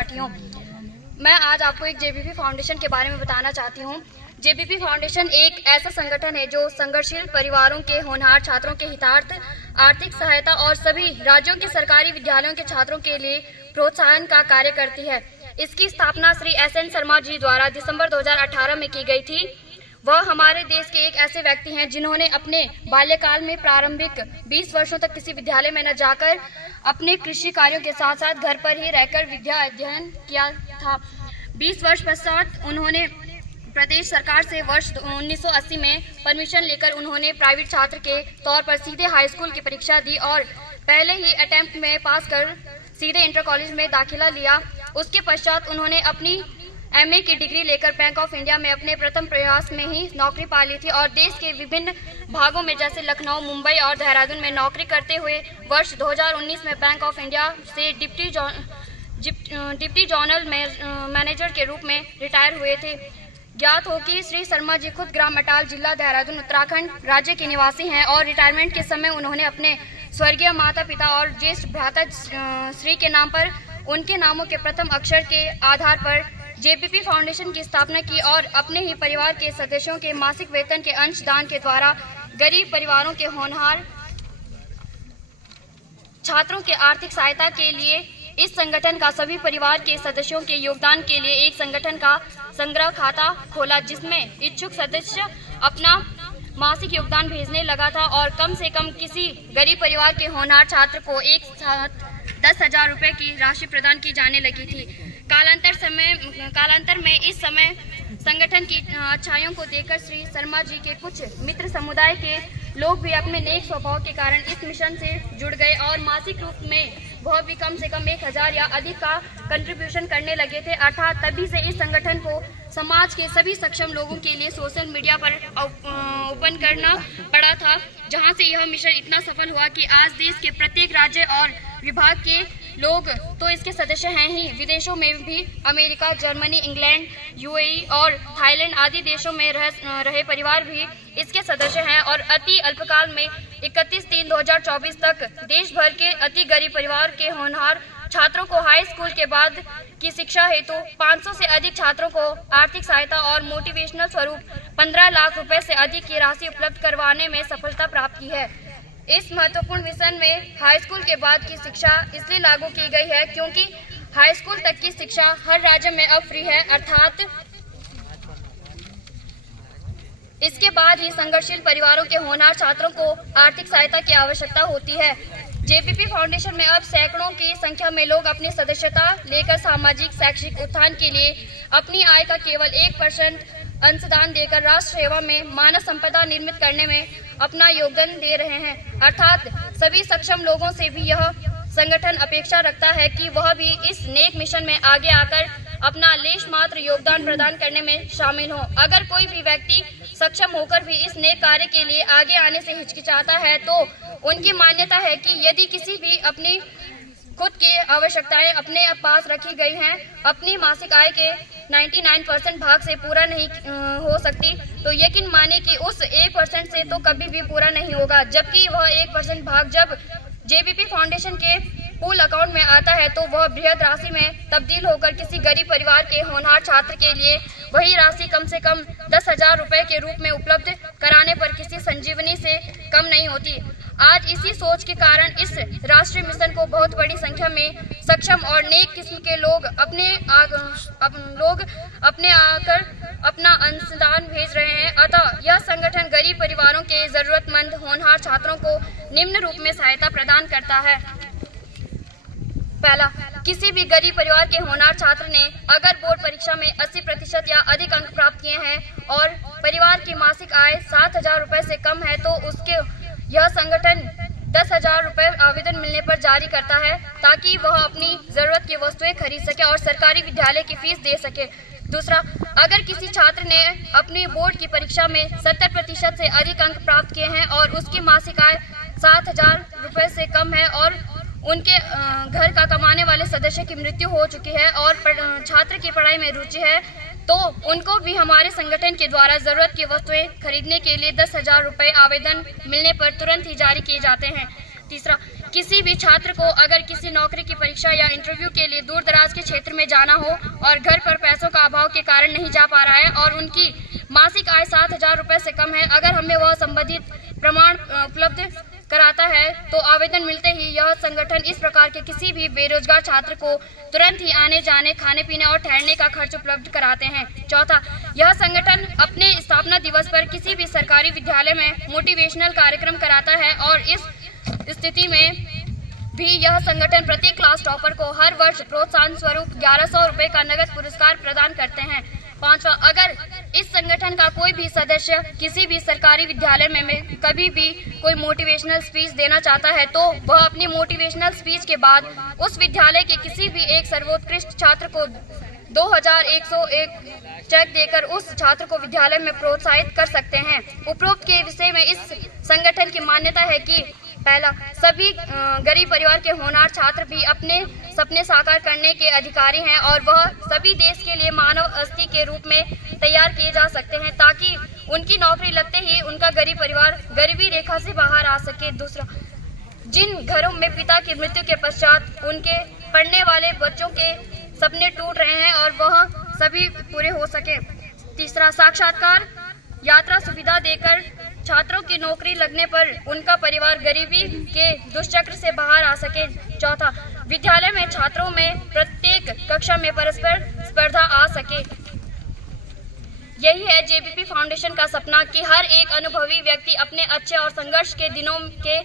साथियों, मैं आज आपको एक जेबीपी फाउंडेशन के बारे में बताना चाहती हूँ। जेबीपी फाउंडेशन एक ऐसा संगठन है जो संघर्षशील परिवारों के होनहार छात्रों के हितार्थ आर्थिक सहायता और सभी राज्यों के सरकारी विद्यालयों के छात्रों के लिए प्रोत्साहन का कार्य करती है। इसकी स्थापना श्री एस.एन. शर्मा जी द्वारा दिसंबर 2018 में की गई थी। वह हमारे देश के एक ऐसे व्यक्ति हैं जिन्होंने अपने बाल्यकाल में प्रारंभिक 20 वर्षों तक किसी विद्यालय में न जाकर अपने कृषि कार्यों के साथ साथ घर पर ही रहकर विद्या अध्ययन किया था। 20 वर्ष पश्चात उन्होंने प्रदेश सरकार से वर्ष 1980 में परमिशन लेकर उन्होंने प्राइवेट छात्र के तौर पर सीधे हाई स्कूल की परीक्षा दी और पहले ही अटेम्प्ट में पास कर सीधे इंटर कॉलेज में दाखिला लिया। उसके पश्चात उन्होंने अपनी एमए की डिग्री लेकर बैंक ऑफ इंडिया में अपने प्रथम प्रयास में ही नौकरी पा ली थी और देश के विभिन्न भागों में जैसे लखनऊ, मुंबई और देहरादून में नौकरी करते हुए वर्ष 2019 में बैंक ऑफ इंडिया से डिप्टी जोनल मैनेजर के रूप में रिटायर हुए थे। ज्ञात हो कि श्री शर्मा जी खुद ग्राम अटाल, जिला देहरादून, उत्तराखंड राज्य के निवासी हैं और रिटायरमेंट के समय उन्होंने अपने स्वर्गीय माता पिता और ज्येष्ठ भ्राता श्री के नाम पर उनके नामों के प्रथम अक्षर के आधार पर जेबीपी फाउंडेशन की स्थापना की और अपने ही परिवार के सदस्यों के मासिक वेतन के अंशदान के द्वारा गरीब परिवारों के होनहार छात्रों के आर्थिक सहायता के लिए इस संगठन का सभी परिवार के सदस्यों के योगदान के लिए एक संगठन का संग्रह खाता खोला, जिसमें इच्छुक सदस्य अपना मासिक योगदान भेजने लगा था और कम से कम किसी गरीब परिवार के होनहार छात्र को एक साथ 10,000 रुपये की राशि प्रदान की जाने लगी थी। कालांतर में इस समय संगठन की अच्छाइयों को देखकर श्री शर्मा जी के कुछ मित्र समुदाय के लोग भी अपने नेक स्वभाव के कारण इस मिशन से जुड़ गए और मासिक रूप में वह भी कम से कम 1,000 या अधिक का कंट्रीब्यूशन करने लगे थे। अर्थात तभी से इस संगठन को समाज के सभी सक्षम लोगों के लिए सोशल मीडिया पर ओपन करना पड़ा था, जहां से यह मिशन इतना सफल हुआ कि आज देश के प्रत्येक राज्य और विभाग के लोग तो इसके सदस्य हैं ही, विदेशों में भी अमेरिका, जर्मनी, इंग्लैंड, यूएई और थाईलैंड आदि देशों में रहे परिवार भी इसके सदस्य हैं और अति अल्पकाल में 31/3/2024 तक देश भर के अति गरीब परिवार के होनहार छात्रों को हाई स्कूल के बाद की शिक्षा हेतु 500 से अधिक छात्रों को आर्थिक सहायता और मोटिवेशनल स्वरूप 15 लाख रुपए से अधिक की राशि उपलब्ध करवाने में सफलता प्राप्त की है। इस महत्वपूर्ण मिशन में हाई स्कूल के बाद की शिक्षा इसलिए लागू की गई है क्योंकि हाई स्कूल तक की शिक्षा हर राज्य में अब फ्री है, अर्थात इसके बाद ही संघर्षशील परिवारों के होनहार छात्रों को आर्थिक सहायता की आवश्यकता होती है। जेबीपी फाउंडेशन में अब सैकड़ों की संख्या में लोग अपनी सदस्यता लेकर सामाजिक शैक्षिक उत्थान के लिए अपनी आय का केवल 1% अंशदान देकर राष्ट्र सेवा में मानव संपदा निर्मित करने में अपना योगदान दे रहे हैं। अर्थात सभी सक्षम लोगों से भी यह संगठन अपेक्षा रखता है कि वह भी इस नेक मिशन में आगे आकर अपना लेश मात्र योगदान प्रदान करने में शामिल हो। अगर कोई भी व्यक्ति सक्षम होकर भी इस नेक कार्य के लिए आगे आने से हिचकिचाता है तो उनकी मान्यता है कि यदि किसी भी अपनी खुद की आवश्यकताएं अपने पास रखी गई हैं, अपनी मासिक आय के 99% भाग से पूरा नहीं हो सकती, तो यकीन माने कि उस 1% से तो कभी भी पूरा नहीं होगा, जबकि वह 1% भाग जब जेबीपी फाउंडेशन के पूल अकाउंट में आता है तो वह बृहद राशि में तब्दील होकर किसी गरीब परिवार के होनहार छात्र के लिए वही राशि कम से कम 10,000 रुपये के रूप में उपलब्ध कराने पर किसी संजीवनी से कम नहीं होती। आज इसी सोच के कारण इस राष्ट्रीय मिशन को बहुत बड़ी संख्या में सक्षम और नेक किस्म के लोग अपने आकर अपना अंशदान भेज रहे हैं। अतः यह संगठन गरीब परिवारों के जरूरतमंद होनहार छात्रों को निम्न रूप में सहायता प्रदान करता है। पहला, किसी भी गरीब परिवार के होनहार छात्र ने अगर बोर्ड परीक्षा में 80% या अधिक अंक प्राप्त किए हैं और परिवार की मासिक आय 7,000 रुपये से कम है तो उसके यह संगठन 10,000 रुपये आवेदन मिलने पर जारी करता है ताकि वह अपनी जरूरत की वस्तुएं खरीद सके और सरकारी विद्यालय की फीस दे सके। दूसरा, अगर किसी छात्र ने अपनी बोर्ड की परीक्षा में 70% से अधिक अंक प्राप्त किए हैं और उसकी मासिक आय 7,000 रुपये से कम है और उनके घर का कमाने वाले सदस्य की मृत्यु हो चुकी है और छात्र की पढ़ाई में रुचि है तो उनको भी हमारे संगठन के द्वारा जरूरत की वस्तुएं खरीदने के लिए 10,000 रुपये आवेदन मिलने पर तुरंत ही जारी किए जाते हैं। तीसरा, किसी भी छात्र को अगर किसी नौकरी की परीक्षा या इंटरव्यू के लिए दूर दराज के क्षेत्र में जाना हो और घर पर पैसों का अभाव के कारण नहीं जा पा रहा है और उनकी मासिक आय 7,000 रुपये से कम है, अगर हमें वह संबंधित प्रमाण उपलब्ध कराता है तो आवेदन मिलते ही यह संगठन इस प्रकार के किसी भी बेरोजगार छात्र को तुरंत ही आने जाने, खाने पीने और ठहरने का खर्च उपलब्ध कराते हैं। चौथा, यह संगठन अपने स्थापना दिवस पर किसी भी सरकारी विद्यालय में मोटिवेशनल कार्यक्रम कराता है और इस स्थिति में भी यह संगठन प्रत्येक क्लास टॉपर को हर वर्ष प्रोत्साहन स्वरूप 1100 रुपये का नगद पुरस्कार प्रदान करते हैं। पांचवा, अगर इस संगठन का कोई भी सदस्य किसी भी सरकारी विद्यालय में कभी भी कोई मोटिवेशनल स्पीच देना चाहता है तो वह अपनी मोटिवेशनल स्पीच के बाद उस विद्यालय के किसी भी एक सर्वोत्कृष्ट छात्र को 2101 चेक देकर उस छात्र को विद्यालय में प्रोत्साहित कर सकते हैं। उपरोक्त के विषय में इस संगठन की मान्यता है कि पहला, सभी गरीब परिवार के होनहार छात्र भी अपने सपने साकार करने के अधिकारी हैं और वह सभी देश के लिए मानव अस्थि के रूप में तैयार किए जा सकते हैं ताकि उनकी नौकरी लगते ही उनका गरीब परिवार गरीबी रेखा से बाहर आ सके। दूसरा, जिन घरों में पिता की मृत्यु के पश्चात उनके पढ़ने वाले बच्चों के सपने टूट रहे हैं और वह सभी पूरे हो सके। तीसरा, साक्षात्कार यात्रा सुविधा देकर छात्रों की नौकरी लगने पर उनका परिवार गरीबी के दुष्चक्र से बाहर आ सके। चौथा, विद्यालय में छात्रों में प्रत्येक कक्षा में परस्पर स्पर्धा आ सके। यही है जेबीपी फाउंडेशन का सपना कि हर एक अनुभवी व्यक्ति अपने अच्छे और संघर्ष के दिनों के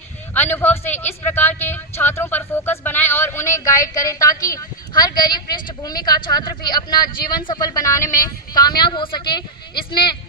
अनुभव से इस प्रकार के छात्रों पर फोकस बनाए और उन्हें गाइड करे ताकि हर गरीब पृष्ठभूमि का छात्र भी अपना जीवन सफल बनाने में कामयाब हो सके। इसमें